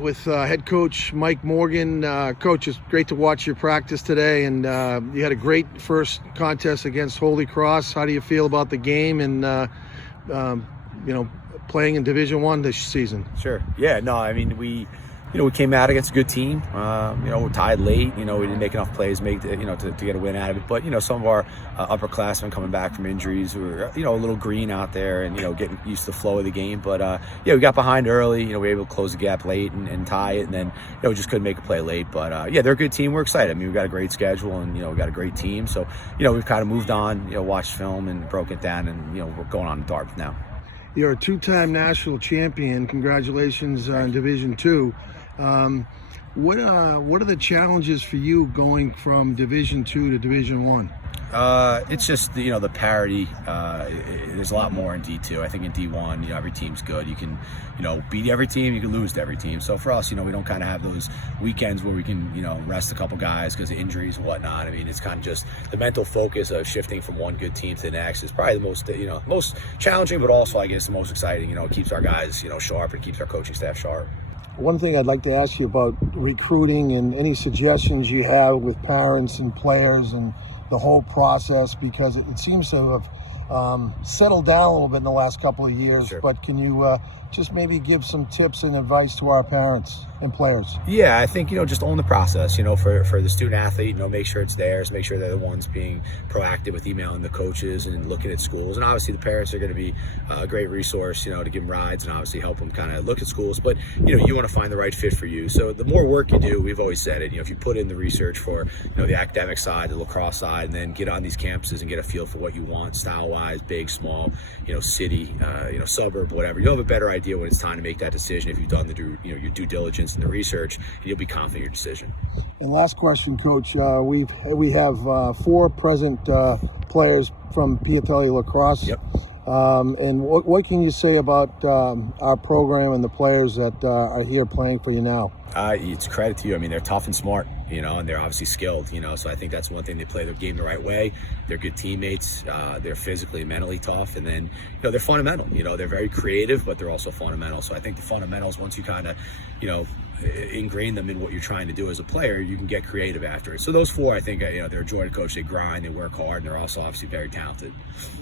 With head coach Mike Morgan. Coach, it's great to watch your practice today, and you had a great first contest against Holy Cross. How do you feel about the game and playing in Division I this season? Sure. Yeah. No. I mean, we came out against a good team. We're tied late. We didn't make enough plays, to get a win out of it. But some of our upperclassmen coming back from injuries were a little green out there, and getting used to the flow of the game. But we got behind early. We were able to close the gap late and tie it, and then we just couldn't make a play late. But they're a good team. We're excited. I mean, we've got a great schedule, and we got a great team. So we've kind of moved on. Watched film and broke it down, and we're going on to Dartmouth now. You're a two-time national champion. Congratulations on Division II. What are the challenges for you going from Division II to Division I? It's just the parity. There's a lot more in D2. I think in D1, every team's good. You can beat every team, you can lose to every team. So for us, we don't kind of have those weekends where we can rest a couple guys because of injuries and whatnot. I mean, it's kind of just the mental focus of shifting from one good team to the next is probably the most challenging, but also I guess the most exciting. It keeps our guys sharp and keeps our coaching staff sharp. One thing I'd like to ask you about recruiting and any suggestions you have with parents and players and the whole process, because it seems to have settled down a little bit in the last couple of years. Sure. But can you just maybe give some tips and advice to our parents and players? Yeah, I think, just own the process, for the student athlete, make sure it's theirs, make sure they're the ones being proactive with emailing the coaches and looking at schools. And obviously the parents are going to be a great resource, to give them rides and obviously help them kind of look at schools. But, you want to find the right fit for you. So the more work you do, we've always said it, if you put in the research for, the academic side, the lacrosse side, and then get on these campuses and get a feel for what you want, style-wise, big, small, city, suburb, whatever, you'll have a better idea when it's time to make that decision if you've done your due diligence and the research, and you'll be confident in your decision. And last question, Coach. We have 4 present players from Piatelli Lacrosse. Yep. And what can you say about our program and the players that are here playing for you now? It's credit to you. I mean, they're tough and smart, and they're obviously skilled, so I think that's one thing. They play their game the right way. They're good teammates. They're physically and mentally tough, and then, they're fundamental. They're very creative, but they're also fundamental. So I think the fundamentals, once you kind of, ingrain them in what you're trying to do as a player, you can get creative after it. So those 4, I think, they're a joy to coach. They grind, they work hard, and they're also obviously very talented.